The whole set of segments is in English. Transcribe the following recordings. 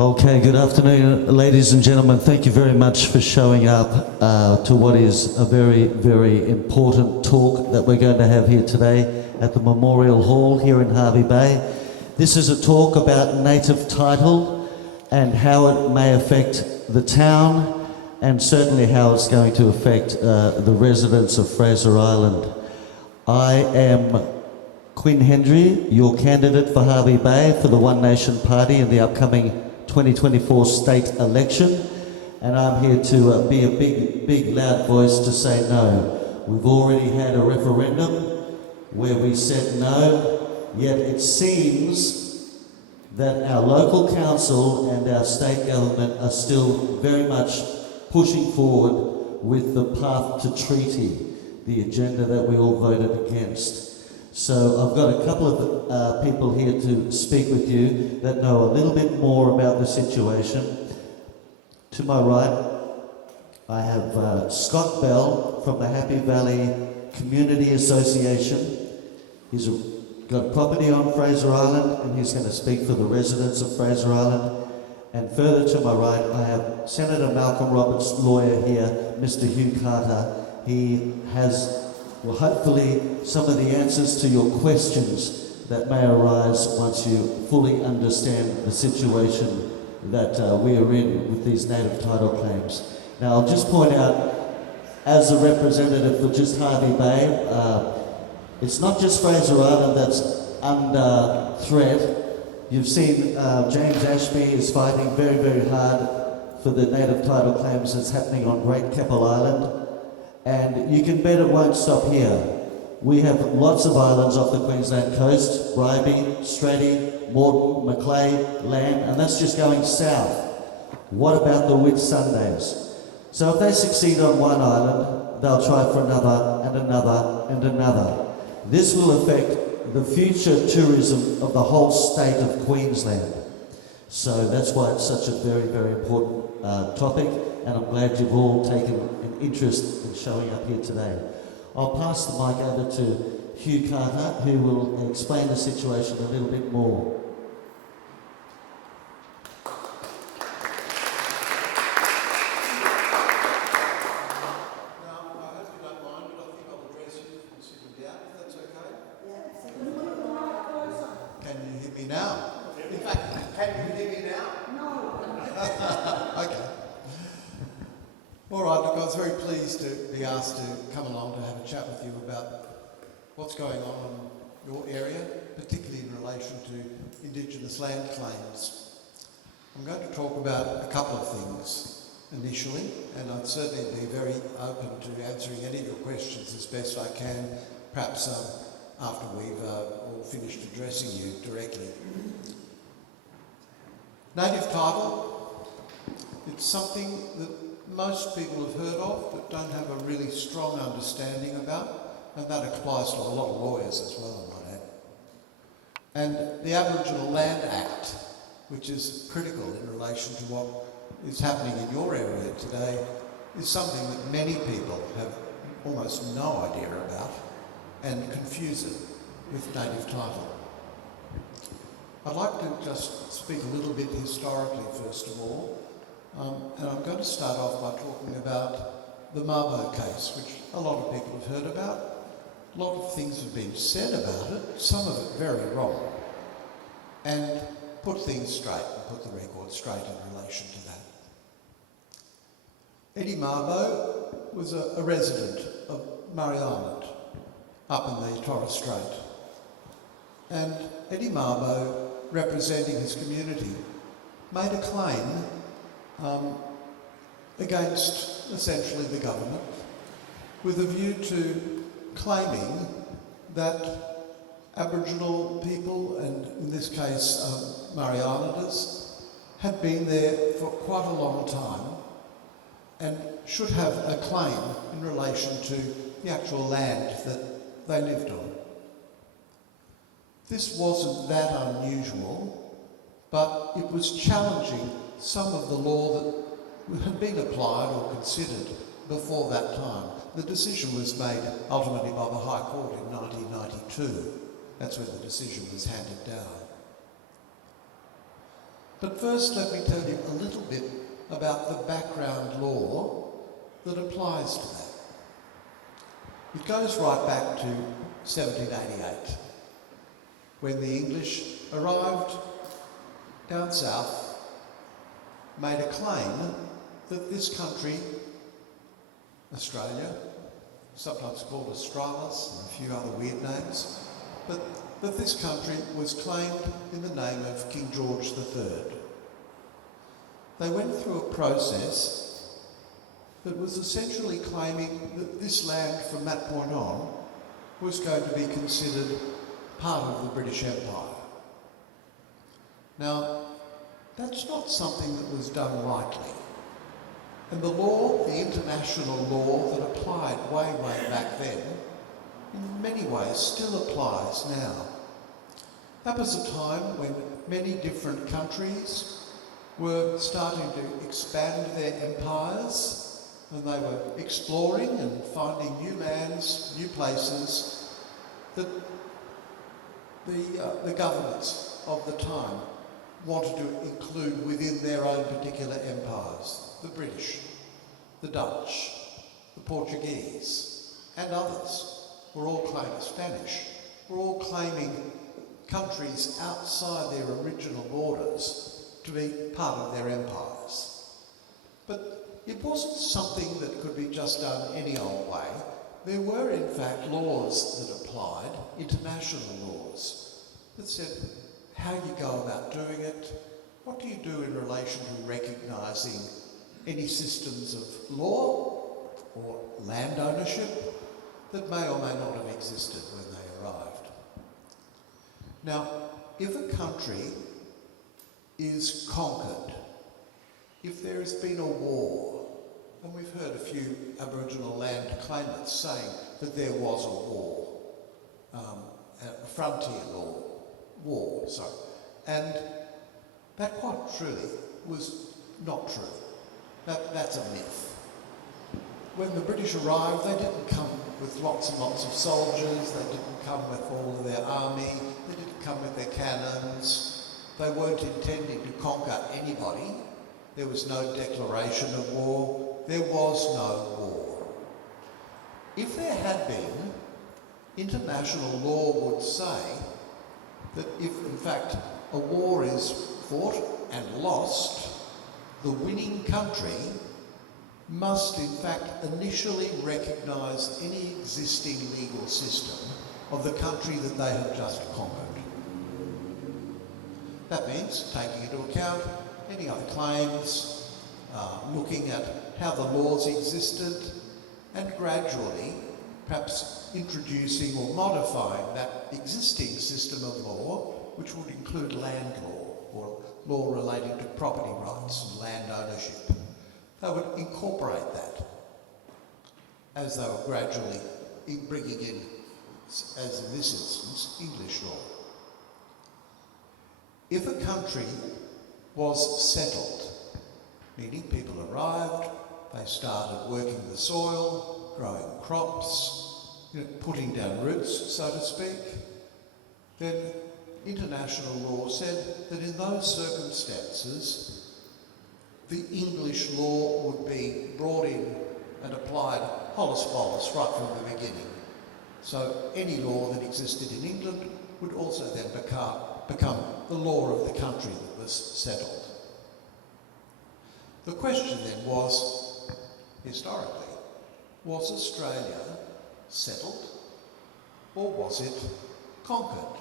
Okay, good afternoon, ladies and gentlemen. Thank you very much for showing up to what is a very, very important talk that we're going to have here today at the Memorial Hall here in Hervey Bay. This is a talk about native title and how it may affect the town and certainly how it's going to affect the residents of Fraser Island. I am Quinn Hendry, your candidate for Hervey Bay for the One Nation Party in the upcoming 2024 state election, and I'm here to be a big loud voice to say no. We've already had a referendum where we said no, yet it seems that our local council and our state government are still very much pushing forward with the path to treaty, the agenda that we all voted against. So I've got a couple of people here to speak with you that know a little bit more about the situation. To my right, I have Scott Bell from the Happy Valley Community Association. He's got property on Fraser Island and he's going to speak for the residents of Fraser Island. And further to my right, I have Senator Malcolm Roberts' lawyer here, Mr. Hugh Carter. He has hopefully some of the answers to your questions that may arise once you fully understand the situation that we are in with these native title claims. Now I'll just point out, as a representative for just Hervey Bay, it's not just Fraser Island that's under threat. You've seen James Ashby is fighting very, very hard for the native title claims that's happening on Great Keppel Island. And you can bet it won't stop here. We have lots of islands off the Queensland coast, Bribie, Stratty, Moreton, Macleay, Land, and that's just going south. What about the Whitsundays? So if they succeed on one island, they'll try for another and another and another. This will affect the future tourism of the whole state of Queensland. So that's why it's such a very, very important topic, and I'm glad you've all taken an interest in showing up here today. I'll pass the mic over to Hugh Carter, who will explain the situation a little bit more. What's going on in your area, particularly in relation to Indigenous land claims. I'm going to talk about a couple of things initially, and I'd certainly be very open to answering any of your questions as best I can, perhaps after we've all finished addressing you directly. Native title, it's something that most people have heard of but don't have a really strong understanding about. And that applies to a lot of lawyers as well, I might add. And the Aboriginal Land Act, which is critical in relation to what is happening in your area today, is something that many people have almost no idea about and confuse it with native title. I'd like to just speak a little bit historically, first of all, and I'm going to start off by talking about the Mabo case, which a lot of people have heard about. A lot of things have been said about it, some of it very wrong, and put things straight and put the record straight in relation to that. Eddie Mabo was a resident of Murray Island, up in the Torres Strait. And Eddie Mabo, representing his community, made a claim against essentially the government with a view to claiming that Aboriginal people, and in this case Murray Islanders, had been there for quite a long time and should have a claim in relation to the actual land that they lived on. This wasn't that unusual, but it was challenging some of the law that had been applied or considered before that time. The decision was made ultimately by the High Court in 1992. That's when the decision was handed down. But first let me tell you a little bit about the background law that applies to that. It goes right back to 1788, when the English arrived down south, made a claim that this country, Australia, sometimes called Australis and a few other weird names, but that this country was claimed in the name of King George III. They went through a process that was essentially claiming that this land from that point on was going to be considered part of the British Empire. Now, that's not something that was done lightly. And the law, the international law that applied way back then, in many ways still applies now. That was a time when many different countries were starting to expand their empires, and they were exploring and finding new lands, new places that the governments of the time wanted to include within their own particular empires. The British, the Dutch, the Portuguese, and others were all claiming Spanish, were all claiming countries outside their original borders to be part of their empires. But it wasn't something that could be just done any old way. There were in fact laws that applied, international laws, that said how you go about doing it, what do you do in relation to recognising any systems of law or land ownership that may or may not have existed when they arrived. Now, if a country is conquered, if there has been a war, and we've heard a few Aboriginal land claimants saying that there was a war, a frontier war, and that quite truly was not true. That's a myth. When the British arrived, they didn't come with lots and lots of soldiers, they didn't come with all of their army, they didn't come with their cannons, they weren't intending to conquer anybody. There was no declaration of war, there was no war. If there had been, international law would say that if in fact a war is fought and lost, the winning country must in fact initially recognise any existing legal system of the country that they have just conquered. That means taking into account any other claims, looking at how the laws existed, and gradually perhaps introducing or modifying that existing system of law, which would include land law or law relating to property rights and land ownership. They would incorporate that as they were gradually bringing in, as in this instance, English law. If a country was settled, meaning people arrived, they started working the soil, growing crops, putting down roots, so to speak, then international law said that in those circumstances, the English law would be brought in and applied holus bolus right from the beginning. So any law that existed in England would also then become the law of the country that was settled. The question then was, historically, was Australia settled or was it conquered?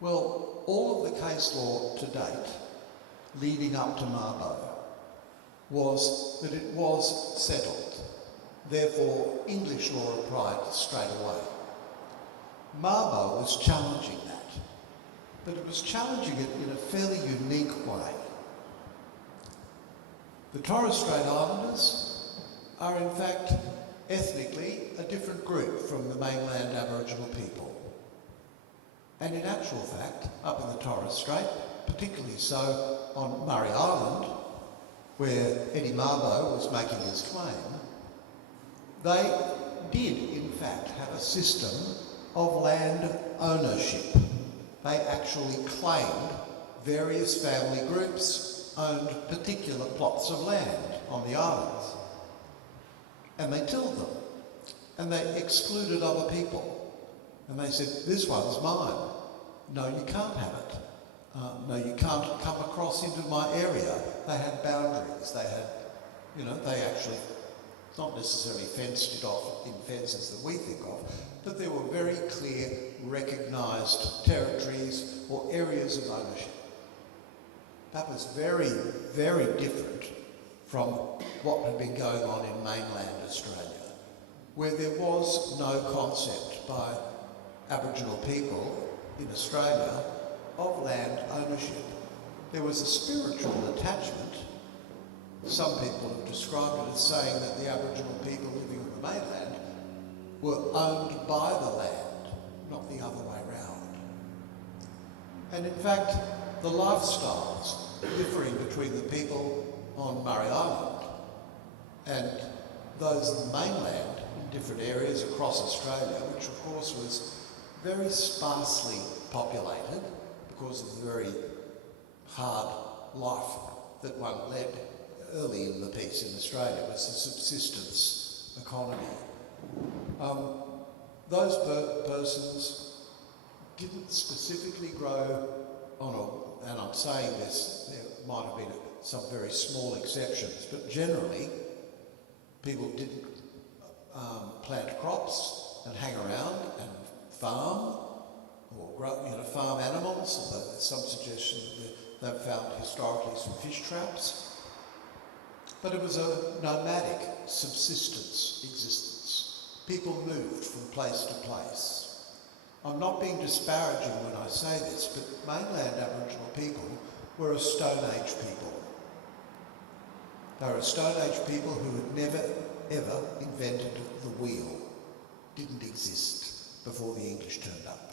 Well, all of the case law to date, leading up to Mabo, was that it was settled. Therefore, English law applied straight away. Mabo was challenging that, but it was challenging it in a fairly unique way. The Torres Strait Islanders are in fact ethnically a different group from the mainland Aboriginal people. And in actual fact, up in the Torres Strait, particularly so on Murray Island, where Eddie Mabo was making his claim, they did in fact have a system of land ownership. They actually claimed various family groups owned particular plots of land on the islands. And they tilled them. And they excluded other people. And they said, this one's mine. No, you can't have it. No, you can't come across into my area. They had boundaries. They had, they actually not necessarily fenced it off in fences that we think of, but there were very clear, recognised territories or areas of ownership. That was very, very different from what had been going on in mainland Australia, where there was no concept by Aboriginal people in Australia of land ownership. There was a spiritual attachment. Some people have described it as saying that the Aboriginal people living on the mainland were owned by the land, not the other way round. And in fact, the lifestyles differing between the people on Murray Island and those on the mainland in different areas across Australia, which of course was very sparsely populated because of the very hard life that one led early in the piece in Australia, was the subsistence economy. Those persons didn't specifically grow on and I'm saying this, there might have been some very small exceptions, but generally people didn't plant crops and hang around and farm or grow, farm animals. There's some suggestion that they've found historically some fish traps. But it was a nomadic subsistence existence. People moved from place to place. I'm not being disparaging when I say this, but mainland Aboriginal people were a Stone Age people. They were a Stone Age people who had never, ever invented the wheel. Didn't exist before the English turned up.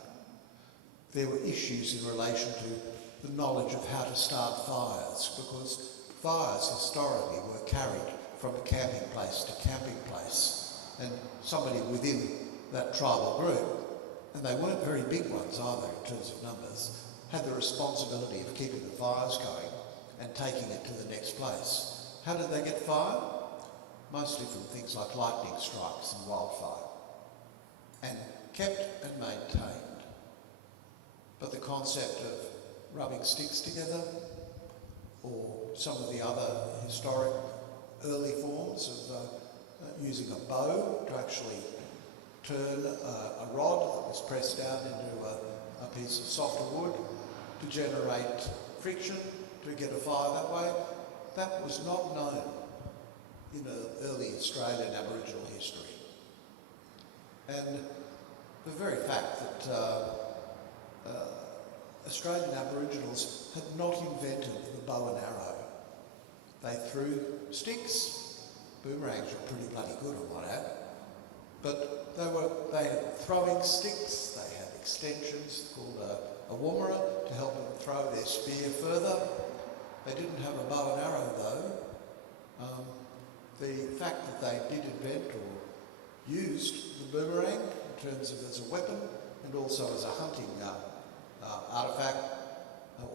There were issues in relation to the knowledge of how to start fires, because fires historically were carried from a camping place to camping place, and somebody within that tribal group, and they weren't very big ones either in terms of numbers, had the responsibility of keeping the fires going and taking it to the next place. How did they get fire? Mostly from things like lightning strikes and wildfire, and kept and maintained. But the concept of rubbing sticks together, or some of the other historic early forms of using a bow to actually turn a rod that was pressed down into a piece of softer wood to generate friction to get a fire that way, that was not known in early Australian Aboriginal history. And the very fact that Australian Aboriginals had not invented the bow and arrow. They threw sticks. Boomerangs were pretty bloody good, I might add. But they had throwing sticks. They had extensions called a woomera to help them throw their spear further. They didn't have a bow and arrow though. The fact that they did invent or used the boomerang in terms of as a weapon and also as a hunting artefact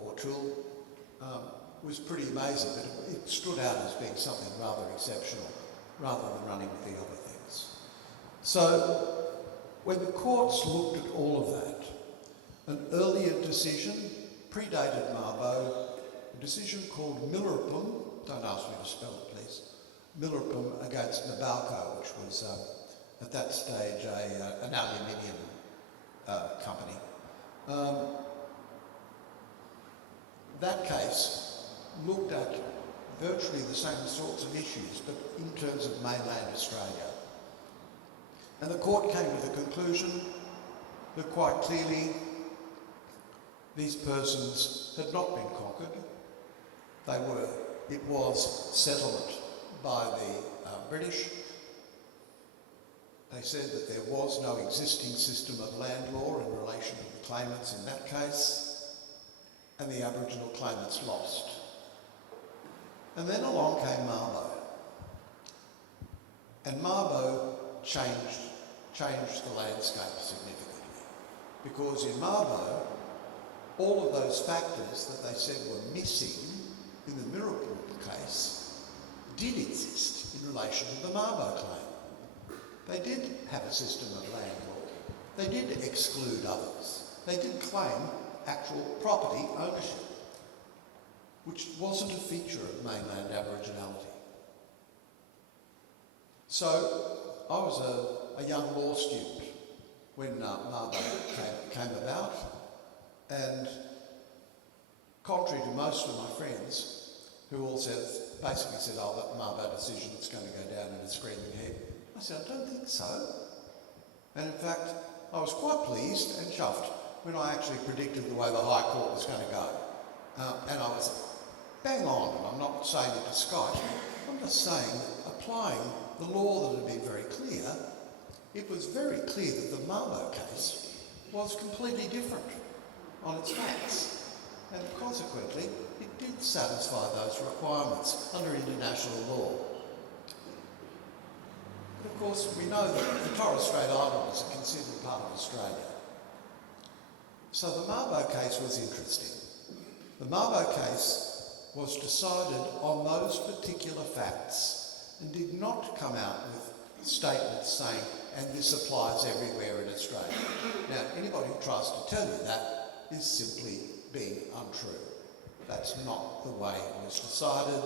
or tool was pretty amazing, but it stood out as being something rather exceptional, rather than running with the other things. So when the courts looked at all of that, an earlier decision predated Mabo, a decision called Millerpum, don't ask me to spell it please, Millerpum against Nabalco, which was at that stage an aluminium company. That case looked at virtually the same sorts of issues, but in terms of mainland Australia. And the court came to the conclusion that quite clearly these persons had not been conquered. It was settlement by the British. They said that there was no existing system of land law in relation to the claimants in that case, and the Aboriginal claimants lost. And then along came Mabo. And Mabo changed the landscape significantly. Because in Mabo, all of those factors that they said were missing in the Miracle case did exist in relation to the Mabo claim. They did have a system of land law. They did exclude others. They did claim actual property ownership, which wasn't a feature of mainland Aboriginality. So I was a young law student when Mabo came about, and contrary to most of my friends, who all basically said, oh, that Mabo decision is going to go down in a screaming heap, I said, I don't think so. And in fact, I was quite pleased and chuffed when I actually predicted the way the High Court was going to go. And I was bang on, and I'm not saying it to skite, I'm just saying that applying the law that had been very clear, it was very clear that the Mabo case was completely different on its facts, and consequently it did satisfy those requirements under international law. But of course we know that the Torres Strait Islanders are considered part of Australia. So the Mabo case was interesting. The Mabo case was decided on those particular facts and did not come out with statements saying, and this applies everywhere in Australia. Now, anybody who tries to tell you that is simply being untrue. That's not the way it was decided.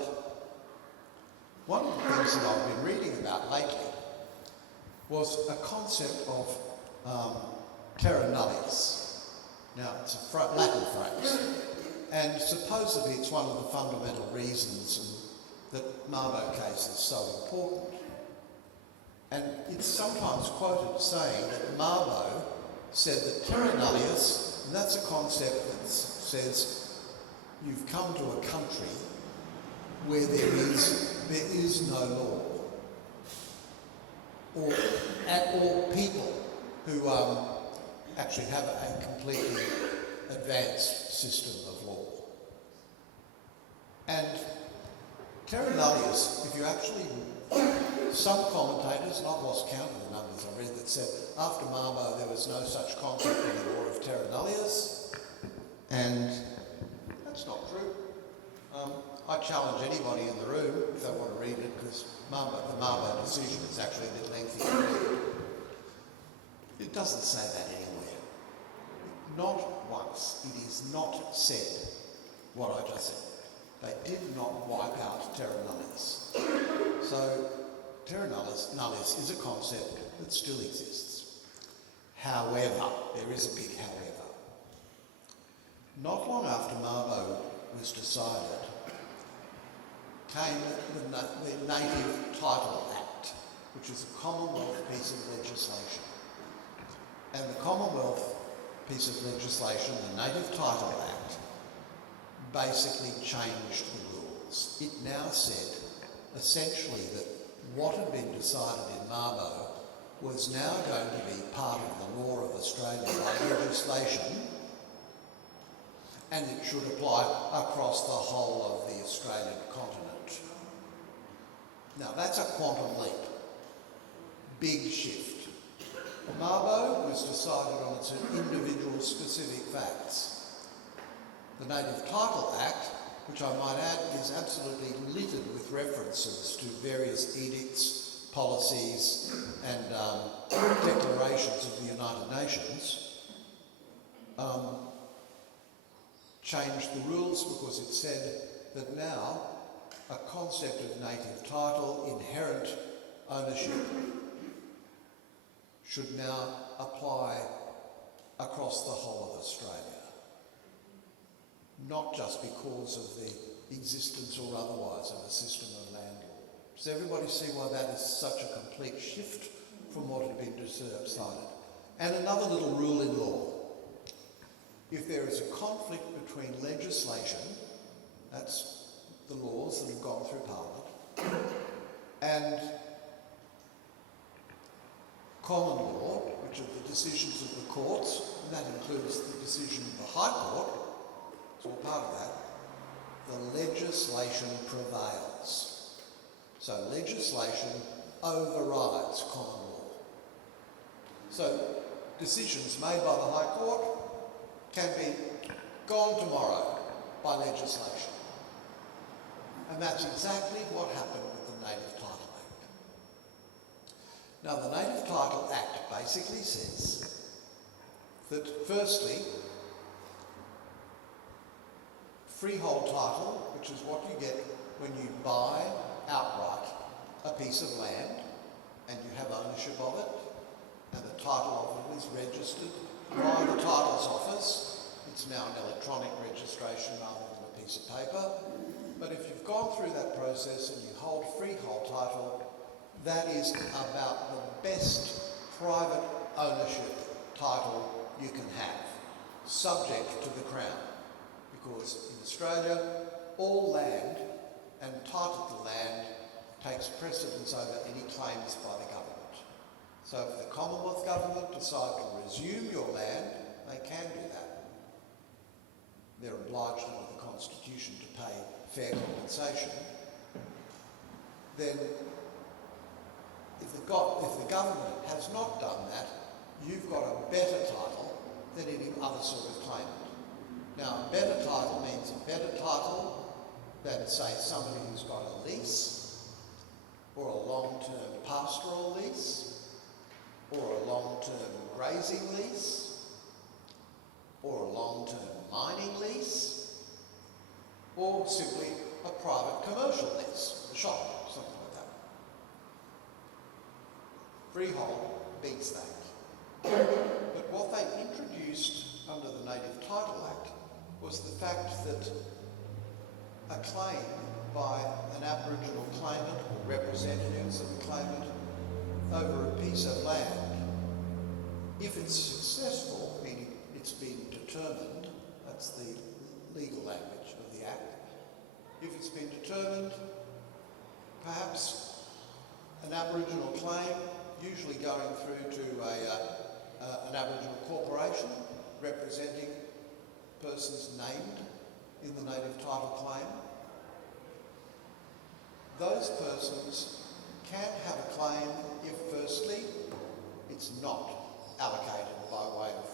One of the things that I've been reading about lately was a concept of terra nullius. Now, it's a Latin phrase, and supposedly it's one of the fundamental reasons that Mabo case is so important. And it's sometimes quoted saying that Mabo said that terra nullius, and that's a concept that says you've come to a country where there is no law, or people who actually have a completely advanced system of law. And terra nullius, if you actually, some commentators, and I've lost count of the numbers I read, that said after Mabo there was no such concept anymore of terra nullius, and that's not true. I challenge anybody in the room, if they want to read it, because the Mabo decision is actually a bit lengthy. It doesn't say that anywhere. Not once. It is not said what I just said. They did not wipe out terra nullius. So terra nullius is a concept that still exists. However, there is a big however. Not long after Mabo was decided came the Native Title Act, which is a Commonwealth piece of legislation. And the Commonwealth piece of legislation, the Native Title Act, basically changed the rules. It now said essentially that what had been decided in Mabo was now going to be part of the law of Australia by legislation, and it should apply across the whole of the Australian continent. Now that's a quantum leap. Big shift. Mabo was decided on its individual specific facts. The Native Title Act, which I might add is absolutely littered with references to various edicts, policies and declarations of the United Nations, changed the rules because it said that now a concept of native title, inherent ownership, should now apply across the whole of Australia. Not just because of the existence or otherwise of a system of land law. Does everybody see why that is such a complete shift from what had been decided? And another little rule in law. If there is a conflict between legislation, that's the laws that have gone through Parliament, and common law, which are the decisions of the courts, and that includes the decision of the High Court, it's all part of that, the legislation prevails. So legislation overrides common law. So decisions made by the High Court can be gone tomorrow by legislation. And that's exactly what happened with the Native Title Act. Now, the Native Title Act basically says that, firstly, freehold title, which is what you get when you buy outright a piece of land and you have ownership of it, and the title of it is registered by the Titles Office. It's now an electronic registration rather than a piece of paper. But if you've gone through that process and you hold freehold title, that is about the best private ownership title you can have, subject to the Crown. Because in Australia, all land and title to land takes precedence over any claims by the government. So if the Commonwealth Government decide to resume your land, they can do that. They're obliged under the Constitution to pay fair compensation. Then, if the government has not done that, you've got a better title than any other sort of claimant. Now, a better title means a better title than, say, somebody who's got a lease, or a long-term pastoral lease, or a long-term grazing lease, or a long-term mining lease, or simply a private commercial lease, a shop, something like that. Freehold beats that. But what they introduced under the Native Title Act was the fact that a claim by an Aboriginal claimant or representatives of a claimant over a piece of land, if it's successful, meaning it's been determined, that's the legal language of the Act, if it's been determined, perhaps an Aboriginal claim, usually going through to an Aboriginal corporation representing persons named in the native title claim, those persons can have a claim if, firstly, it's not allocated by way of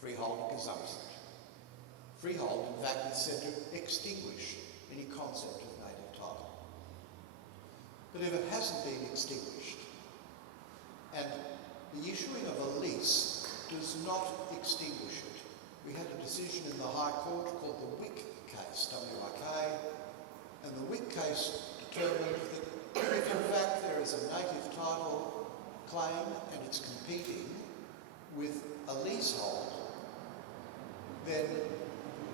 freehold gazumption. Freehold, in fact, is said to extinguish any concept of native title. But if it hasn't been extinguished, and the issuing of a lease does not extinguish it, we had a decision in the High Court called the Wick case, W-I-K, and the Wick case determined that if in fact there is a native title claim and it's competing with a leasehold, then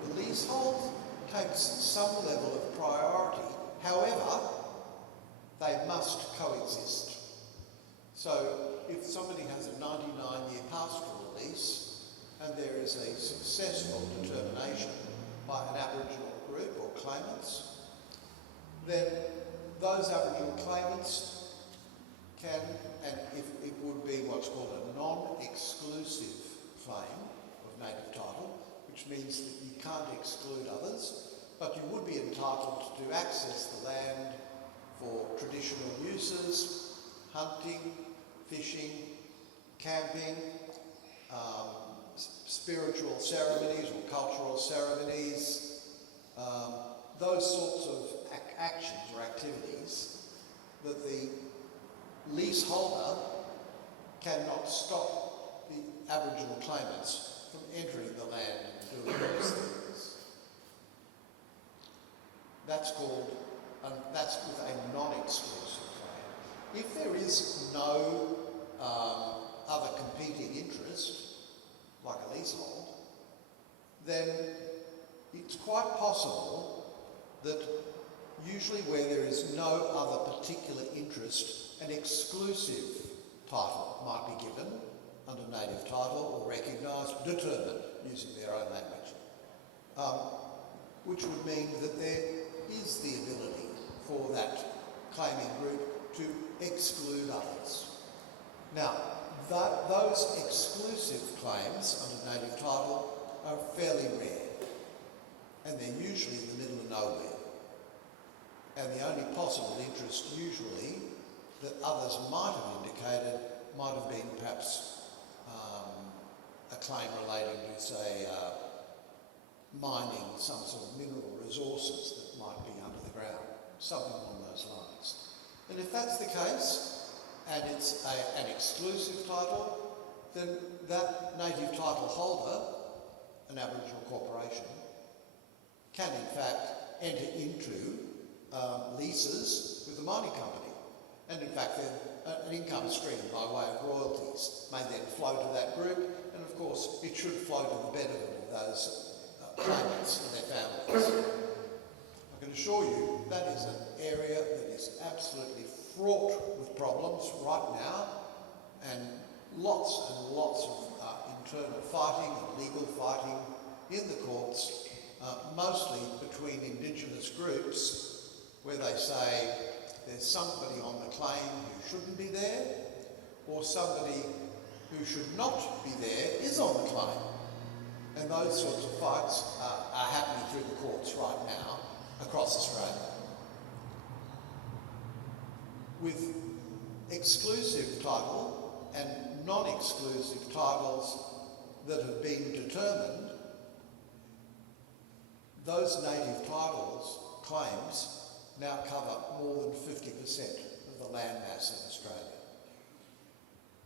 the leasehold takes some level of priority. However, they must coexist. So if somebody has a 99-year pastoral lease and there is a successful determination by an Aboriginal group or claimants, then those Aboriginal claimants can, and if it would be what's called a non-exclusive claim of native title, which means that you can't exclude others, but you would be entitled to access the land for traditional uses, hunting, fishing, camping, spiritual ceremonies or cultural ceremonies, those sorts of actions or activities that the leaseholder cannot stop the Aboriginal claimants from entering the land and doing those things. That's called, that's with a non-exclusive claim. If there is no other competing interest, like a leasehold, then it's quite possible that usually where there is no other particular interest, an exclusive title might be given under native title or recognised, determined, using their own language, which would mean that there is the ability for that claiming group to exclude others. Now, those exclusive claims under native title are fairly rare, and they're usually in the middle of nowhere. And the only possible interest usually that others might have indicated might have been perhaps a claim relating to, say, mining some sort of mineral resources that might be under the ground, something along those lines. And if that's the case, and it's an exclusive title, then that native title holder, an Aboriginal corporation, can in fact enter into leases with the mining company. And in fact, then an income stream by way of royalties may then flow to that group, and of course it should flow to the benefit of those claimants and their families. I can assure you that is an area that is absolutely fraught with problems right now, and lots and lots of internal fighting and legal fighting in the courts, mostly between Indigenous groups, where they say there's somebody on the claim who shouldn't be there, or somebody who should not be there is on the claim. And those sorts of fights are happening through the courts right now across Australia. With exclusive title and non-exclusive titles that have been determined, those native titles claims now cover more than 50% of the land mass in Australia.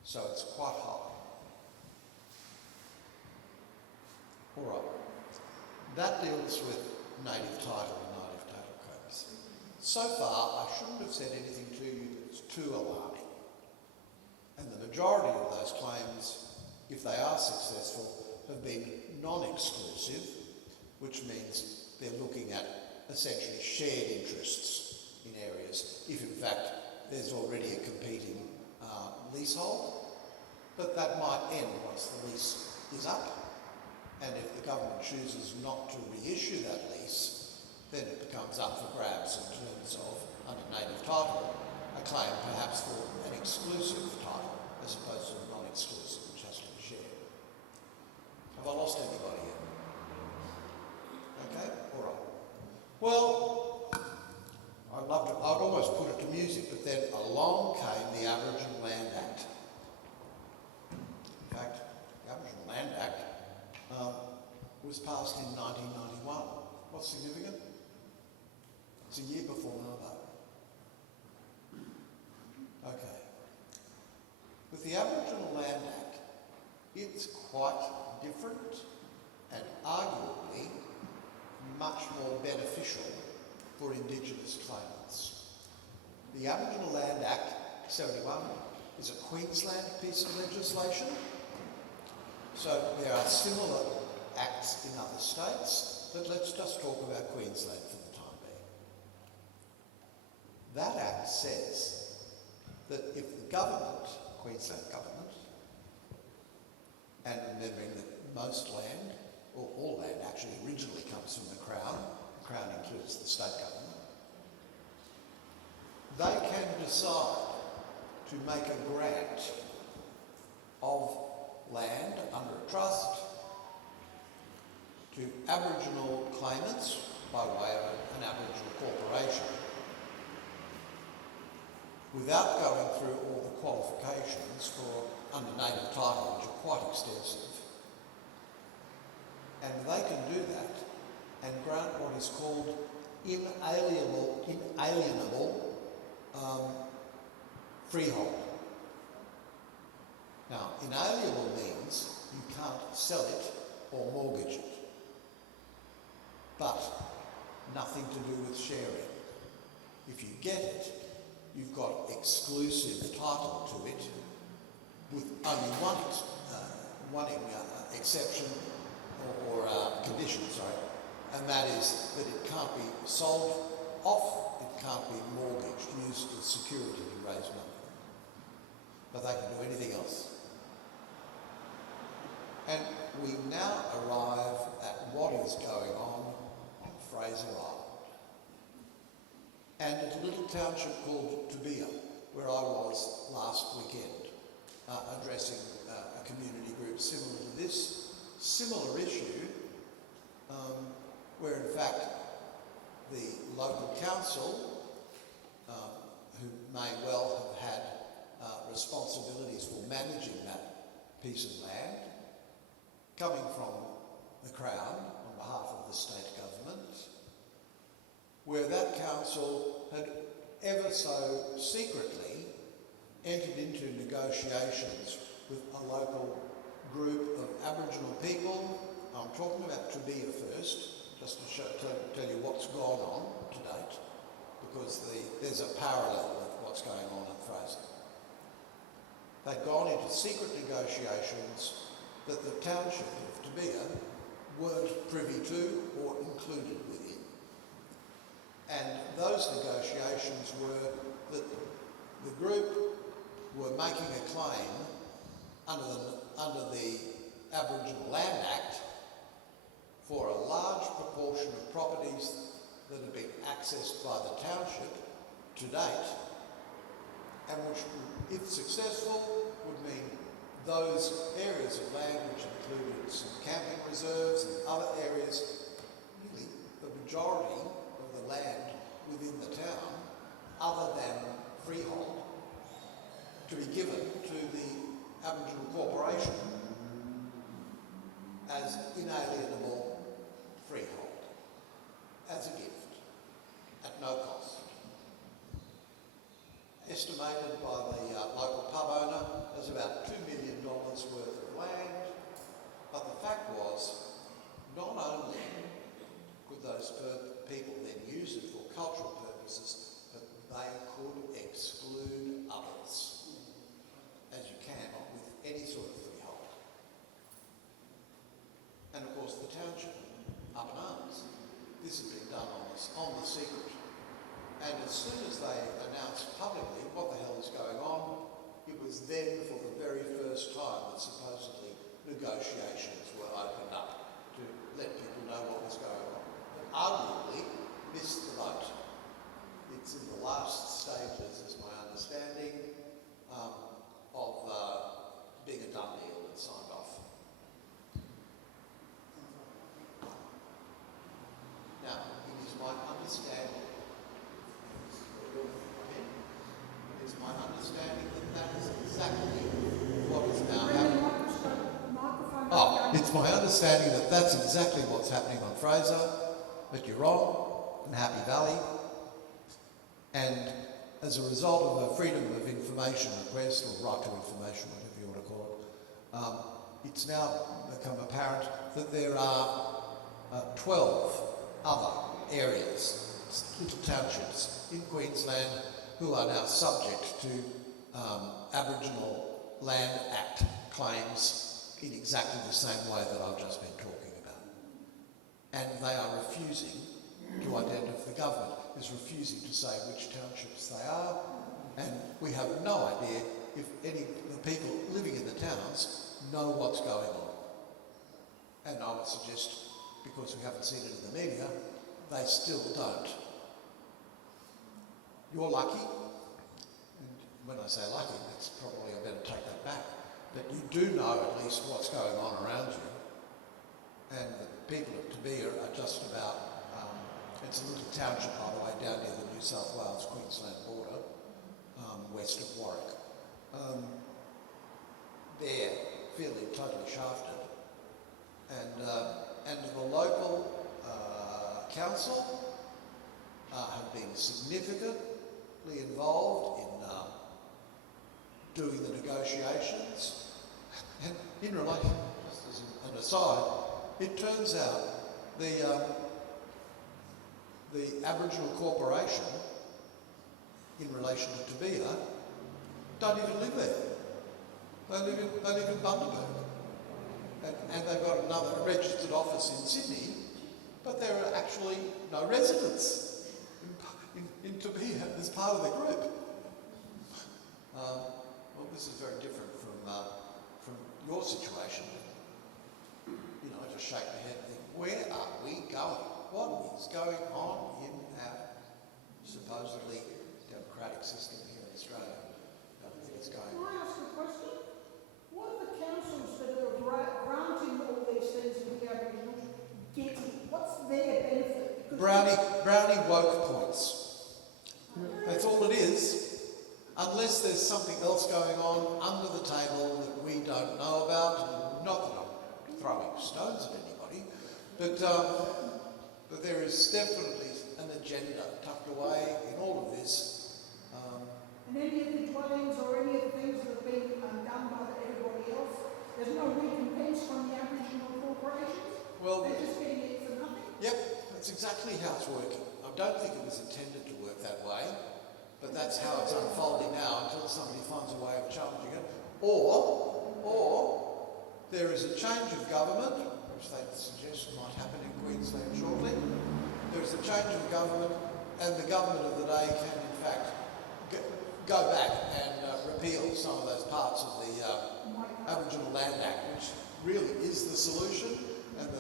So it's quite high. All right, that deals with native title and native title claims. So far, I shouldn't have said anything to you that's too alarming. And the majority of those claims, if they are successful, have been non-exclusive, which means they're looking at essentially shared interests in areas, if in fact there's already a competing leasehold. But that might end once the lease is up. And if the government chooses not to reissue that lease, then it becomes up for grabs in terms of, under native title, a claim perhaps for an exclusive title as opposed to a non-exclusive, which has to be shared. Have I lost anybody here? Okay, all right. Well, I'd almost put it to music, but then along came the Aboriginal Land Act. In fact, the Aboriginal Land Act was passed in 1991. What's significant? It's a year before Mabo. Okay. With the Aboriginal Land Act, it's quite different and arguably much more beneficial for Indigenous claimants. The Aboriginal Land Act 71 is a Queensland piece of legislation. So there are similar acts in other states, but let's just talk about Queensland for the time being. That act says that if the government, Queensland government, and remembering that most land, or all land actually originally comes from the Crown includes the state government, they can decide to make a grant of land under a trust to Aboriginal claimants by way of an Aboriginal corporation without going through all the qualifications for under native title, which are quite extensive. And they can do that and grant what is called inalienable freehold. Now, inalienable means you can't sell it or mortgage it, but nothing to do with sharing. If you get it, you've got exclusive title to it with only one exception or condition, and that is that it can't be sold off, it can't be mortgaged, used as security to raise money. But they can do anything else. And we now arrive at what is going on Fraser Island. And at a little township called Tobia, where I was last weekend, addressing a community group similar to this, similar issue, where in fact the local council, who may well have had responsibilities for managing that piece of land, coming from the Crown on behalf of the state government, where that council had ever so secretly entered into negotiations with a local group of Aboriginal people. I'm talking about Trebbia first, just to tell you what's gone on to date, because there's a parallel with what's going on in Fraser. They'd gone into secret negotiations that the township of Trebbia weren't privy to or included within. And those negotiations were that the group were making a claim under the Aboriginal Land Act for a large proportion of properties that had been accessed by the township to date, and which, if successful, would mean those areas of land which included some camping reserves and other areas, really the majority of the land within the town, other than freehold, to be given to the Aboriginal Corporation as inalienable freehold, as a gift, at no cost. Estimated by the local pub owner as about $2 million worth of land, but the fact was, not only could those people then use it for cultural purposes, but they could exclude others, as you can with any sort of freehold. And of course the township, up in arms. This has been done on the secret. And as soon as they announced publicly what the hell is going on, it was then for the very first time that supposedly negotiations were opened up to let people know what was going on. But arguably missed the boat. It's in the last stages, is my understanding, of being a done deal and signed off. Now, it is my understanding that is exactly what is now happening. It's my understanding that that's exactly what's happening on Fraser, but you're wrong, in Happy Valley. And as a result of a freedom of information request, or right to information, whatever you want to call it, it's now become apparent that there are 12 other areas, little townships in Queensland, who are now subject to Aboriginal Land Act claims in exactly the same way that I've just been talking about. And they are refusing to identify, the government is refusing to say which townships they are, and we have no idea if any of the people living in the towns know what's going on. And I would suggest, because we haven't seen it in the media, they still don't. You're lucky, and when I say lucky, that's probably, I better take that back, that you do know at least what's going on around you. And the people of Trebbia are just about, it's a little township, by the way, down near the New South Wales-Queensland border, west of Warwick. They're feeling totally shafted. And the local council have been significantly involved in doing the negotiations. And in relation, just as an aside, it turns out the Aboriginal Corporation, in relation to Trebbia, don't even live there. They live in Bundaberg. And they've got another registered office in Sydney, but there are actually no residents in Trebbia as part of the group. Well, this is very different from your situation. You know, I just shake my head and think, where are we going? What is going on in our supposedly democratic system here in Australia? I don't think it's going. Can I ask a question? What are the councils that are granting all these things to the Aboriginals getting? What's their benefit? Because Brownie woke points. That's all it is. Unless there's something else going on under the table that we don't know about. Not that I'm throwing stones at anybody, But there is definitely an agenda tucked away in all of this. And any of the dwellings or any of the things that have been done by everybody else, there's no recompense from the Aboriginal corporations? Well, they're just getting it for nothing? Yep, that's exactly how it's working. I don't think it was intended to work that way, but that's how it's unfolding now until somebody finds a way of challenging it. Or there is a change of government, which they suggest might happen in Queensland shortly. There is a change of government, and the government of the day can in fact go back and repeal some of those parts of the Aboriginal Land Act, which really is the solution, and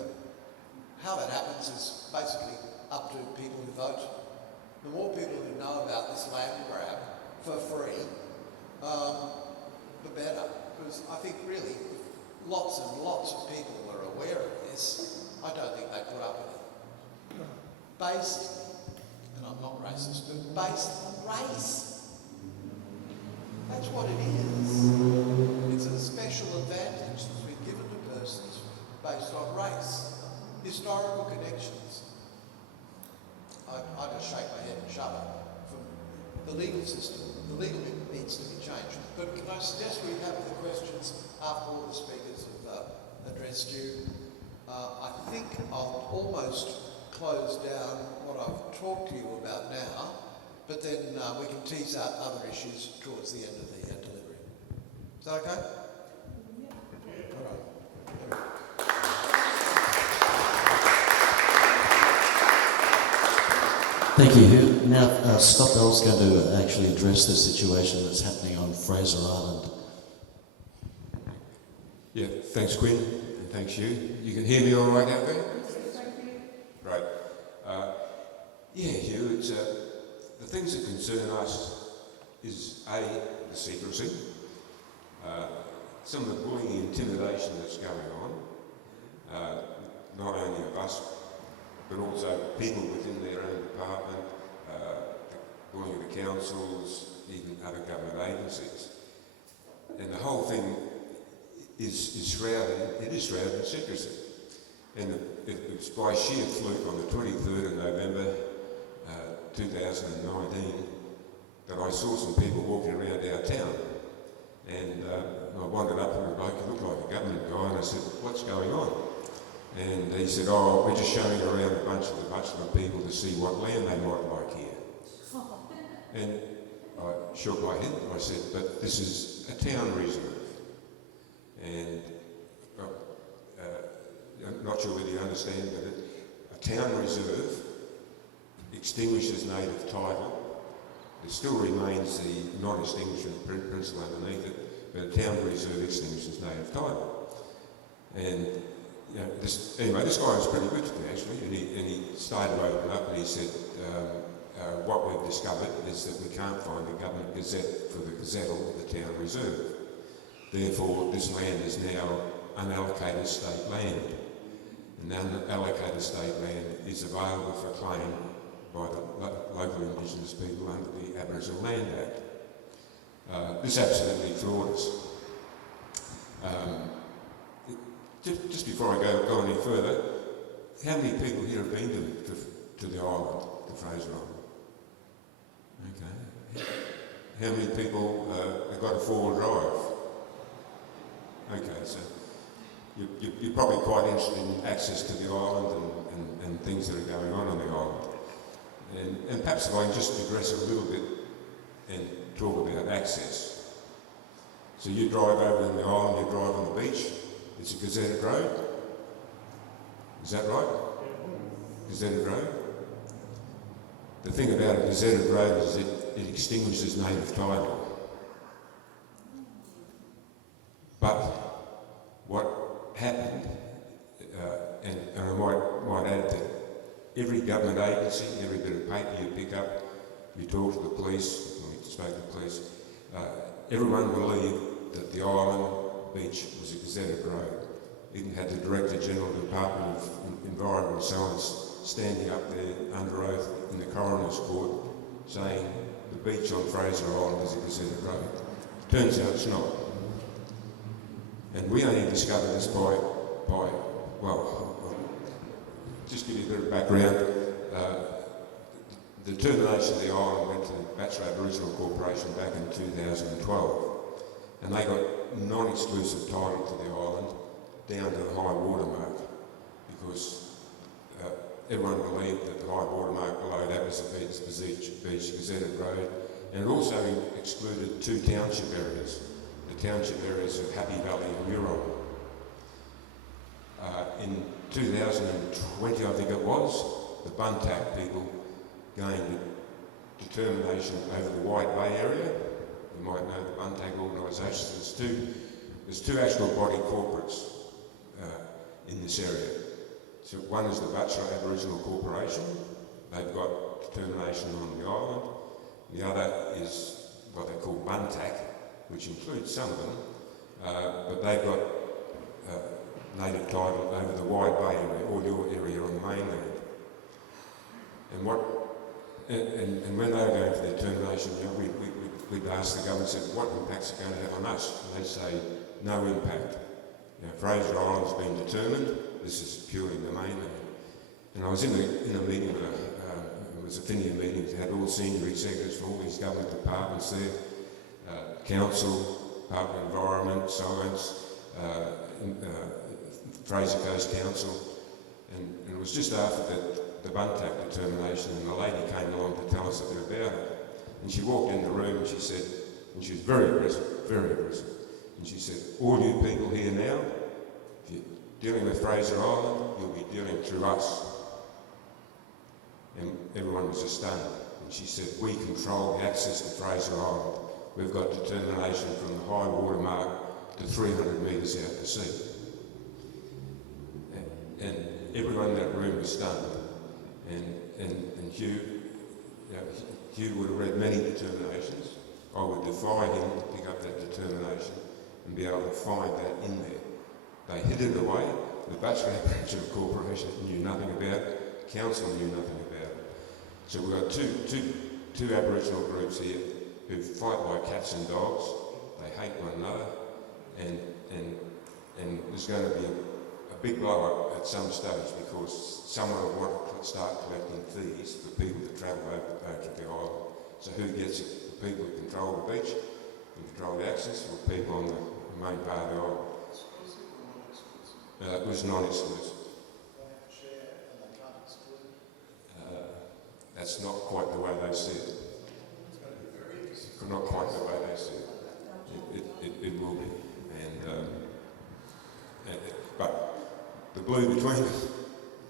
how that happens is basically up to people who vote. The more people who know about this land grab for free, the better. Because I think really, if lots and lots of people were aware of this, I don't think they'd put up with it. Based, and I'm not racist, but based on race. That's what it is. It's a special advantage that's been given to persons based on race. Historical connections. I just shake my head and shudder from the legal system. The legal bit needs to be changed. But can I suggest we have the questions after all the speakers have addressed you? I think I'll almost close down what I've talked to you about now, but then we can tease out other issues towards the end of the delivery. Is that okay? Yeah. All right. Thank you, Hugh. Now, Scott Bell's going to actually address the situation that's happening on Fraser Island. Yeah, thanks, Quinn, and thanks, Hugh. You can hear me all right out there? Right. Yeah, Hugh, it's, the things that concern us is A, the secrecy, some of the bullying and intimidation that's going on, not only of us, but also people within their own department, bullying of the councils, even other government agencies. And the whole thing is shrouded in secrecy. And it was by sheer fluke on the 23rd of November 2019 that I saw some people walking around our town. And I wandered up to a bloke who looked like a government guy, and I said, "What's going on?" And he said, "Oh, we're just showing around a bunch of people to see what land they might like here." And I shook my head. I said, "But this is a town reserve." And I'm not sure whether you understand, but a town reserve extinguishes native title. There still remains the non-extinguishment principle underneath it, but a town reserve extinguishes native title. And this guy was pretty good to me actually, and he started to open up and he said, what we've discovered is that we can't find a government gazette for the gazettal of the town reserve. Therefore, this land is now unallocated state land. And unallocated state land is available for claim by the local Indigenous people under the Aboriginal Land Act. This absolutely floored us. Just before I go any further, how many people here have been to the island, the Fraser Island? Okay. How many people have got a four-wheel drive? Okay, so you're probably quite interested in access to the island and things that are going on the island. And perhaps if I can just address it a little bit and talk about access. So you drive over in the island, you drive on the beach, it's a gazetted road. Is that right? Gazetted road? The thing about a gazetted road is it extinguishes native title. But what happened, and I might add that every government agency, every bit of paper you pick up, you talk to the police, you spoke to the police, everyone believed that the island beach was a gazetted road. Even had the Director General of the Department of Environment and Science standing up there under oath in the Coroner's Court saying the beach on Fraser Island is a gazetted road. Turns out it's not. And we only discovered this by just give you a bit of background. The determination of the island went to the Bachelor Aboriginal Corporation back in 2012, and they got non-exclusive title to the island down to the high water mark, because everyone believed that the high water mark below that was the beach gazetted road, and it also excluded 2 township areas, the township areas of Happy Valley and Huron. In 2020, I think it was, the Buntak people gained determination over the White Bay area. You might know the Buntak organisations. There's two actual body corporates in this area. So one is the Bachelor Aboriginal Corporation. They've got determination on the island. The other is what they call Buntak, which includes some of them, but they've got native title over the Wide Bay area, or your area on the mainland. And when they were going for their determination, we'd ask the government, said, what impact's it going to have on us? And they'd say, no impact. Fraser Island's been determined, this is purely the mainland. And I was in a meeting, it was a FINIA meeting, they had all senior executives from all these government departments there, council, Department of Environment, Science, Fraser Coast Council, and it was just after the Buntak determination, and the lady came along to tell us a bit about it. And she walked in the room and she said, and she was very aggressive, and she said, all you people here now, if you're dealing with Fraser Island, you'll be dealing through us. And everyone was stunned. And she said, we control the access to Fraser Island. We've got determination from the high water mark to 300 metres out to sea. And everyone in that room was stunned. And Hugh, Hugh would have read many determinations. I would defy him to pick up that determination and be able to find that in there. They hid it away. The Bachelor Aboriginal Corporation knew nothing about it. Council knew nothing about it. So we've got two Aboriginal groups here who fight like cats and dogs. They hate one another, and there's going to be a big blow up at some stage, because someone will want to start collecting fees for people that travel over to the island. So who gets it? The people who control the beach, who control the access, or people on the main part of the island? It was non-exclusive. That's not quite the way they see it. Not quite the way they see it. It will be. But the blue between them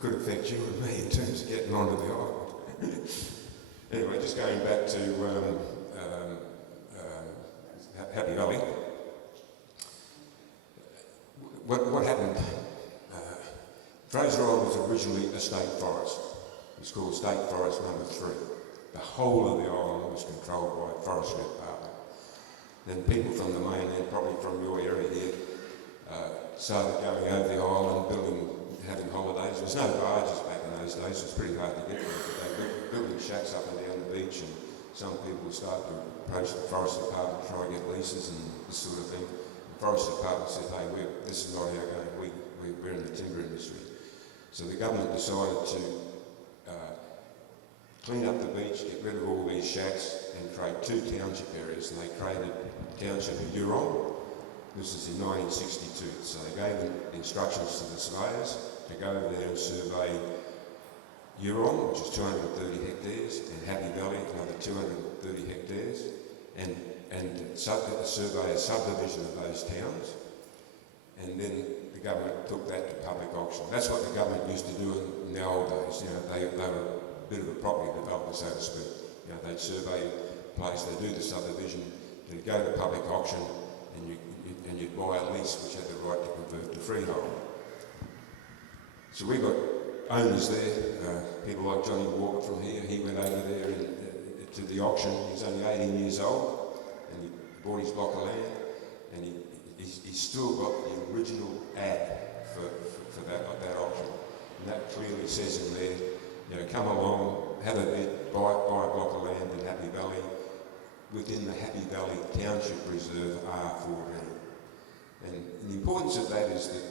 could affect you and me in terms of getting onto the island. Anyway, just going back to Happy Valley. What happened? Fraser Island was originally a state forest. It was called State Forest Number 3. The whole of the island was controlled by a forestry department. Then people from the mainland, probably from your area here, started going over the island, having holidays. There was no barges back in those days, it was pretty hard to get there, but they were building shacks up and down the beach, and some people started to approach the forest department to try and get leases and this sort of thing. The forest department said, hey, this is not our game, we're in the timber industry. So the government decided to clean up the beach, get rid of all these shacks, and create 2 township areas, and they created the township of Huron. This is in 1962, so they gave instructions to the surveyors to go over there and survey Huron, which is 230 hectares, and Happy Valley, another 230 hectares, and survey a subdivision of those towns, and then the government took that to public auction. That's what the government used to do in the old days. They were a bit of a property developer, so to speak. They'd survey a place, they'd do the subdivision, they'd go to public auction, and you'd buy a lease which had the right to convert to freehold. So we got owners there, people like Johnny Walker from here. He went over there to the auction. He was only 18 years old, and he bought his block of land, and he's still got the original ad for that auction. And that clearly says in there, come along, have a bid, buy a block of land in Happy Valley, within the Happy Valley Township Reserve R14. And the importance of that is that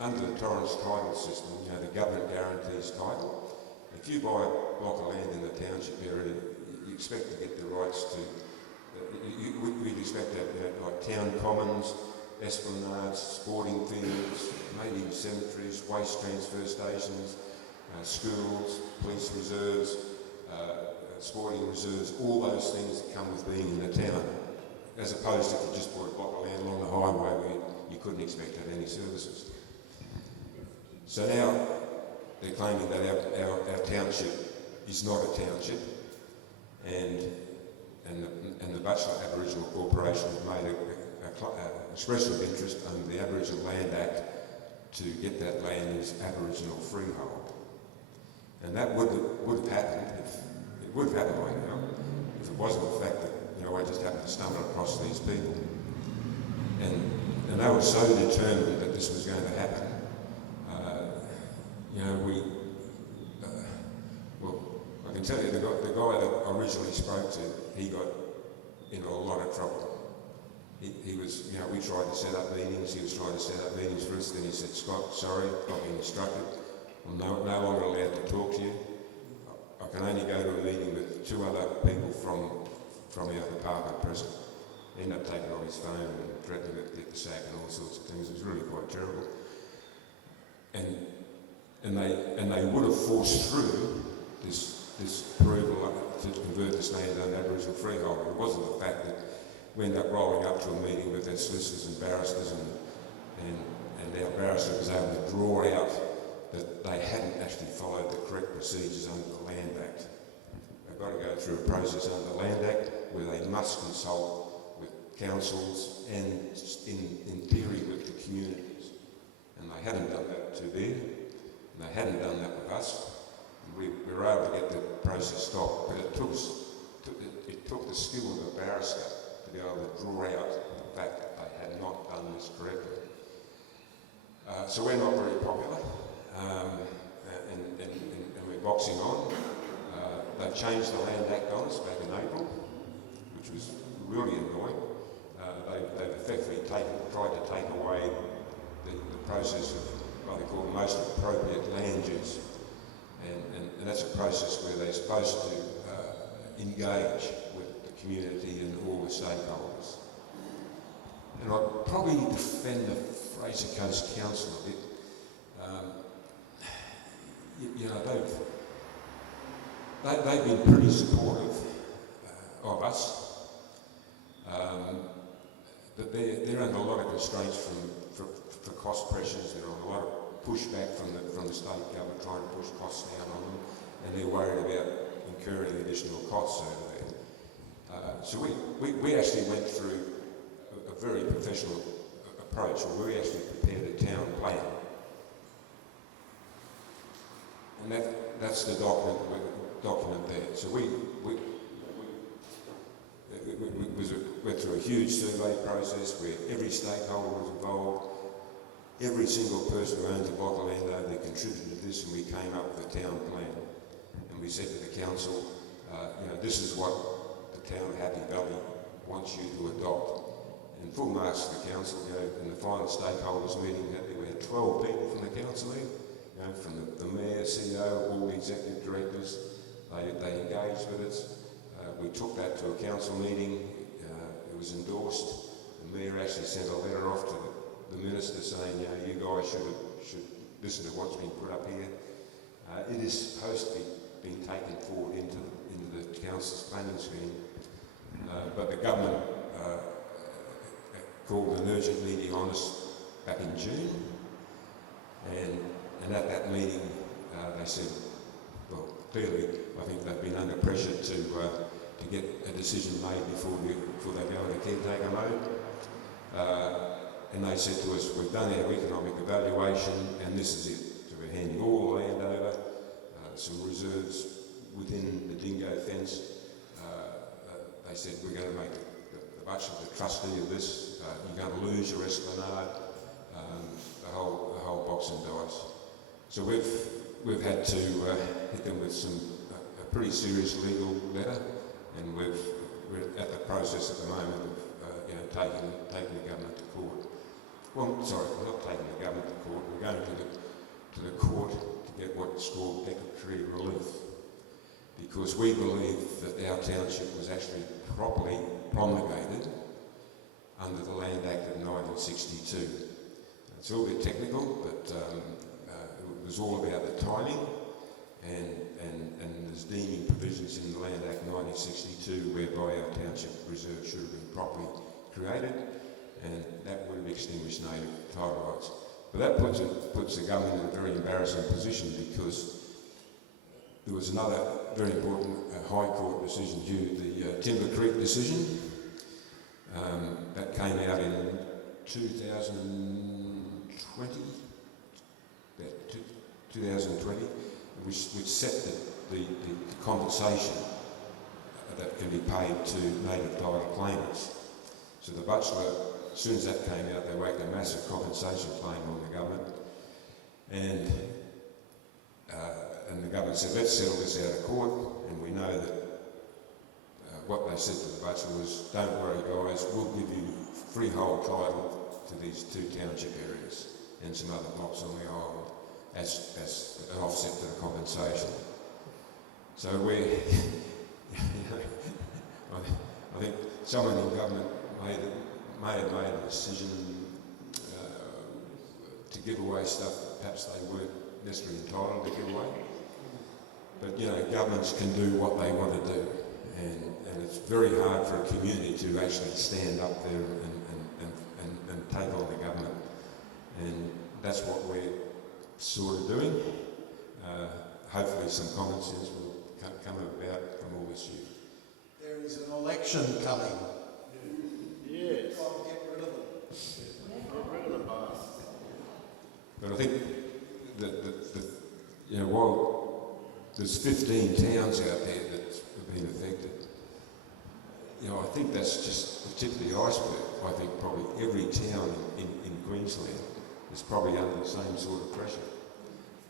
under the Torrens title system, you know, the government guarantees title. If you buy a block of land in the township area, you expect to get the rights to, we'd expect to have, you know, like town commons, esplanades, sporting fields, maybe even cemeteries, waste transfer stations, schools, police reserves, sporting reserves, all those things that come with being in a town, as opposed to if you just bought a block of land along the highway where you couldn't expect to have any services. So now they're claiming that our township is not a township, and the Bachelor Aboriginal Corporation have made an expression of interest under the Aboriginal Land Act to get that land as Aboriginal freehold. And that would have happened it would have happened by now if it wasn't the fact that, you know, I just happened to stumble across these people. And they were so determined that this was going to happen. You know, well, I can tell you, the guy that I originally spoke to, he got into a lot of trouble. He was, you know, we tried to set up meetings, he was trying to set up meetings for us, then he said, Scott, sorry, I've been instructed, I'm no longer allowed to talk to you. I can only go to a meeting with 2 other people from our department present. He ended up taking on his phone and threatening to get the sack and all sorts of things. It was really quite terrible. And they would have forced through this approval to convert this land under Aboriginal freehold. It wasn't the fact that we ended up rolling up to a meeting with our solicitors and barristers, and our barrister was able to draw out that they hadn't actually followed the correct procedures under the Land Act. They've got to go through a process under the Land Act where they must consult with councils and, in theory, with the communities. And they hadn't done that to them, and they hadn't done that with us. And we were able to get the process stopped, but it took the skill of the barrister to be able to draw out the fact that they had not done this correctly. So we're not very popular. And we're boxing on. They've changed the Land Act on us back in April, which was really annoying. They've effectively tried to take away the process of what they call the most appropriate land use. And that's a process where they're supposed to engage with the community and all the stakeholders. And I'd probably defend the Fraser Coast Council a bit. You know, they've been pretty supportive of us, but they're under a lot of constraints for cost pressures. They're on a lot of pushback from the state government trying to push costs down on them, and they're worried about incurring additional costs over there. So we actually went through a very professional approach, where we actually prepared a town plan. And that's the document there. So we went through a huge survey process where every stakeholder was involved. Every single person who owns a block of land over there contributed to this, and we came up with a town plan. And we said to the council, you know, this is what the town of Happy Valley wants you to adopt. And full marks to the council, you know, in the final stakeholders meeting, we had 12 people from the council here. You know, from the mayor, CEO, all the executive directors, they engaged with us. We took that to a council meeting. It was endorsed. The mayor actually sent a letter off to the minister saying, you know, you guys should listen to what's been put up here. It is supposed to be being taken forward into the council's planning scheme, but the government called an urgent meeting on us back in June, and at that meeting they said, well, clearly I think they've been under pressure to get a decision made before they go into caretaker mode. And they said to us, we've done our economic evaluation and this is it. So we're handing all the land over, some reserves within the dingo fence. They said, we're going to make the Butcher the trustee of this. You're going to lose your esplanade, the whole box and dice. So we've had to hit them with a pretty serious legal letter, and we're at the process at the moment of taking the government to court. well, sorry, we're not taking the government to court. We're going to the court to get what's called declaratory relief, because we believe that our township was actually properly promulgated under the Land Act of 1962. It's a little bit technical, but it was all about the timing and there's deeming provisions in the Land Act 1962 whereby our township reserve should have been properly created, and that would have extinguished native title rights. But that puts the government in a very embarrassing position, because there was another very important High Court decision due, the Timber Creek decision, that came out in 2020, which set the compensation that can be paid to native title claimants. So the Bachelor, as soon as that came out, they worked a massive compensation claim on the government, and the government said, let's settle this out of court. And we know that what they said to the Bachelor was, don't worry guys, we'll give you freehold title to these 2 township areas and some other blocks on the island as an offset to the compensation. So we're, I think someone in government may have made a decision to give away stuff that perhaps they weren't necessarily entitled to give away. But governments can do what they want to do, and it's very hard for a community to actually stand up there and take on the government, and that's what we're sort of doing. Hopefully some common sense will come about from all this year. There is an election coming. Yes. Try to get rid of them. Get rid of the past. But I think that while there's 15 towns out there that have been affected, I think that's just the tip of the iceberg. I think probably every town in Queensland is probably under the same sort of pressure.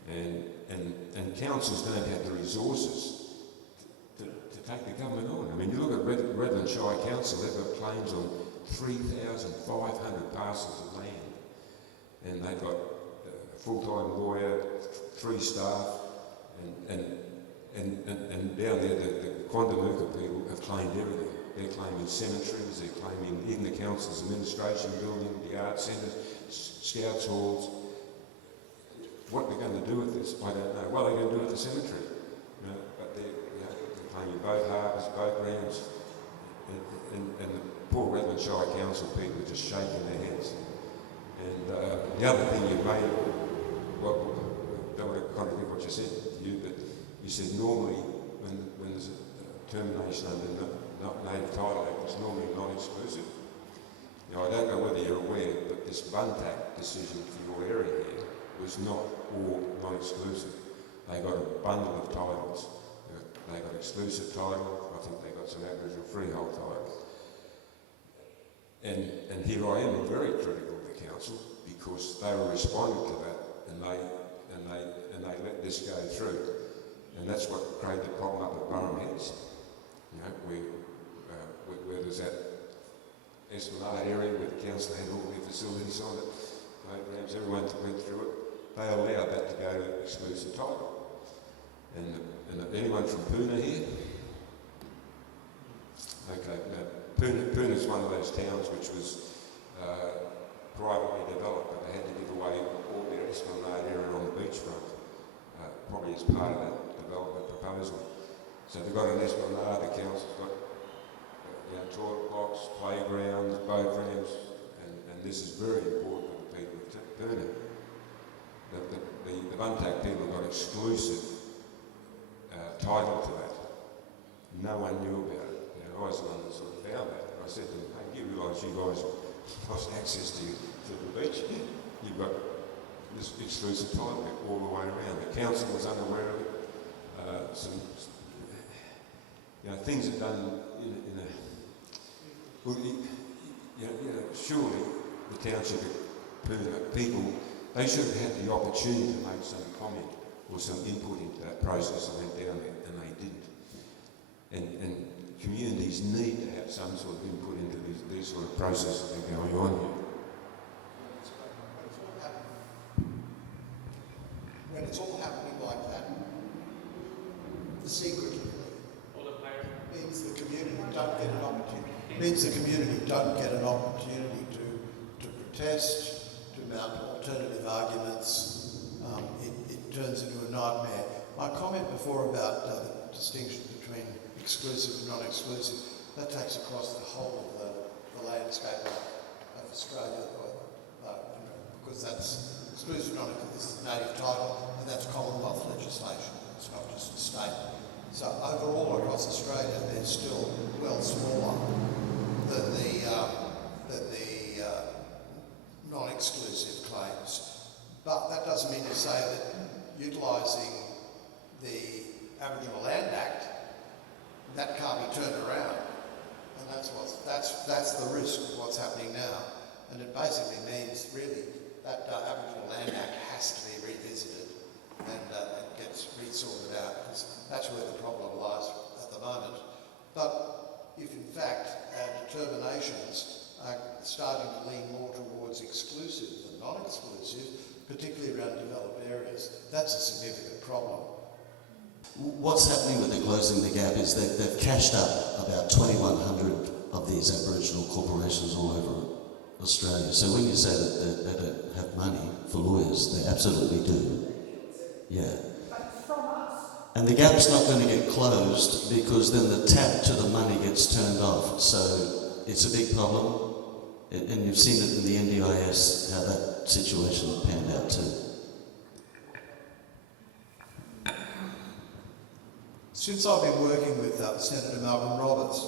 And councils don't have the resources to take the government on. I mean, you look at Redland Shire Council, they've got claims on 3,500 parcels of land. And they've got a full-time lawyer, 3 staff, and down there the Quandamooka people have claimed everything. They're claiming cemeteries, they're claiming even the council's administration building, the art centres, scouts halls. What they're going to do with this, I don't know. Well, they're going to do with the cemetery, but they're claiming boat harbours, boat ramps, and the poor Redland Shire Council people are just shaking their heads. And the other thing you made, don't want to contradict what you said, but you said normally when there's a termination under native title act, it's normally non-exclusive. Now, I don't know whether you're aware, but this Buntak decision for your area here was not all non-exclusive. They got a bundle of titles. They got exclusive title. I think they got some Aboriginal freehold title. And here I am very critical of the council, because they were responding to that, and they let this go through. And that's what created the problem up at Burham Heads, where there's that Esplanade area where the council had all their facilities on it, programs, everyone went through it. They allowed that to go to exclusive title. And anyone from Poona here? Okay, Poona is one of those towns which was privately developed, but they had to give away all their Esplanade area on the beachfront, probably as part of that development proposal. So they've got an Esplanade, the council's got toilet blocks, playgrounds, boat ramps, and this is very important for the people of Poona. The Buntak people got exclusive title to that. No one knew about it. I was the one that sort of found that. I said to them, hey, you realise you guys lost access to the beach? You've got this exclusive title all the way around. The council was unaware of it. Things are done in a... Well, surely the township people, they should have had the opportunity to make some comment or some input into that process that went down there, and they didn't. And communities need to have some sort of input into these sort of processes that are going on here. don't get an opportunity. It means the community don't get an opportunity to protest, to mount alternative arguments. It turns into a nightmare. My comment before about the distinction between exclusive and non-exclusive, that takes across the whole of the landscape of Australia, because that's exclusive, this is native title, and that's Commonwealth legislation. It's not just a state. So overall across Australia, they're still well smaller than the non-exclusive claims. But that doesn't mean to say that utilising the Aboriginal Land Act, that can't be turned around. And that's the risk of what's happening now. And it basically means really that Aboriginal Land Act has to be revisited and gets re-sorted out, because that's where the problem lies at the moment. But if in fact our determinations are starting to lean more towards exclusive than non-exclusive, particularly around developed areas, that's a significant problem. What's happening with the Closing the Gap is that they've cashed up about 2,100 of these Aboriginal corporations all over Australia. So when you say that they don't have money for lawyers, they absolutely do. Yeah. But from us. And the gap's not going to get closed because then the tap to the money gets turned off. So it's a big problem. And you've seen it in the NDIS, how that situation panned out too. Since I've been working with Senator Malcolm Roberts,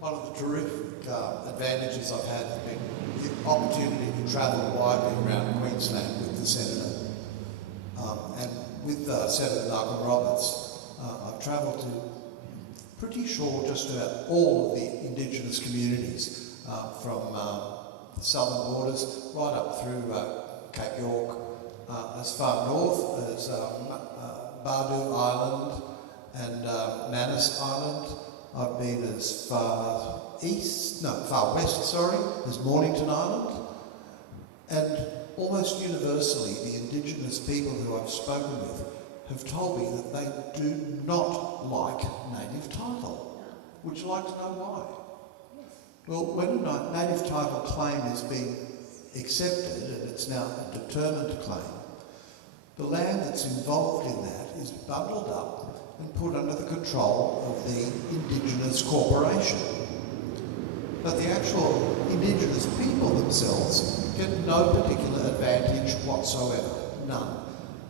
one of the terrific advantages I've had has been the opportunity to travel widely around Queensland with the Senator. And with Senator Malcolm Roberts, I've travelled to pretty sure just about all of the Indigenous communities from the southern borders right up through Cape York, as far north as Bardu Island and Manus Island. I've been as far west, as Mornington Island. And almost universally, the Indigenous people who I've spoken with have told me that they do not like native title. Would you like to know why? Well, when a native title claim is being accepted, and it's now a determined claim, the land that's involved in that is bundled up and put under the control of the Indigenous corporation. But the actual Indigenous people themselves get no particular advantage whatsoever, none.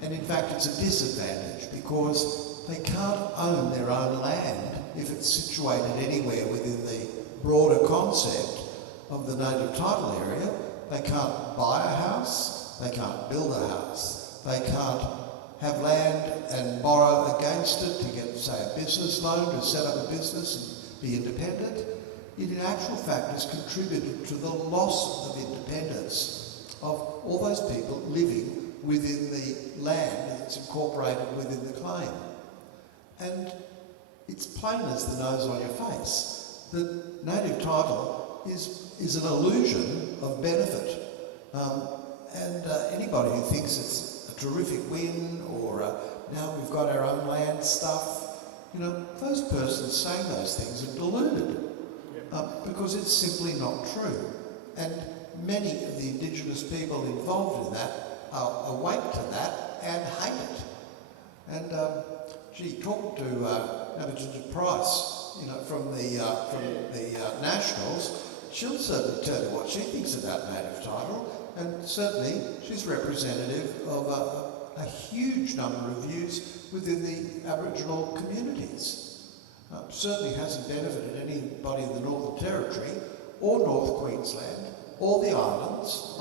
And in fact it's a disadvantage because they can't own their own land if it's situated anywhere within the broader concept of the native title area. They can't buy a house, they can't build a house, they can't have land and borrow against it to get, say, a business loan to set up a business and be independent. It in actual fact has contributed to the loss of independence of all those people living within the land that's incorporated within the claim. And it's plain as the nose on your face that native title is an illusion of benefit. Anybody who thinks it's a terrific win or now we've got our own land stuff, those persons saying those things are deluded. Because it's simply not true. And many of the Indigenous people involved in that are awake to that and hate it. And talking to Aboriginal Price, from the Nationals, she'll certainly tell you what she thinks about native title, and certainly she's representative of a huge number of views within the Aboriginal communities. Certainly hasn't benefited anybody in the Northern Territory or North Queensland or the islands,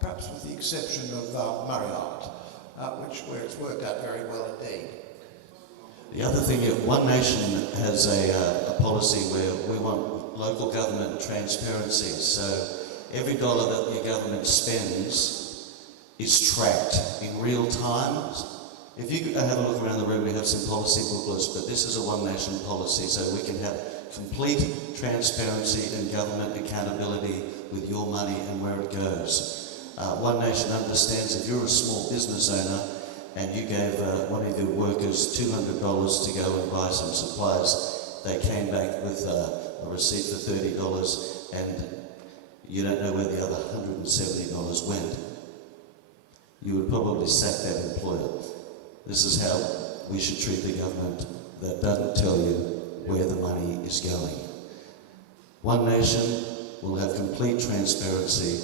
perhaps with the exception of Murray Island, where it's worked out very well indeed. The other thing, One Nation has a policy where we want local government transparency. So every dollar that your government spends is tracked in real time. If you have a look around the room, we have some policy booklets, but this is a One Nation policy, so we can have complete transparency and government accountability with your money and where it goes. One Nation understands if you're a small business owner and you gave one of your workers $200 to go and buy some supplies, they came back with a receipt for $30 and you don't know where the other $170 went, you would probably sack that employer. This is how we should treat the government that doesn't tell you where the money is going. One Nation will have complete transparency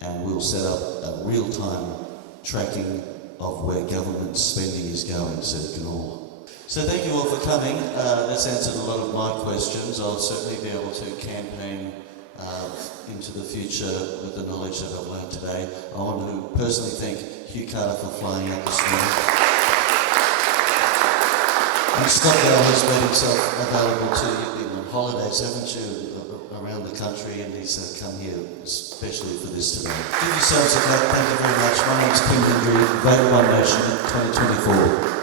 and we'll set up a real-time tracking of where government spending is going so it can all. So thank you all for coming. That's answered a lot of my questions. I'll certainly be able to campaign into the future with the knowledge that I've learned today. I want to personally thank Hugh for flying out this morning. And Scott has made himself available to you. You've been on holidays, haven't you, around the country, and he's come here especially for this today. Give yourselves a clap. Thank you very much. My name's Quinn, Hendry. Vote One Nation 2024.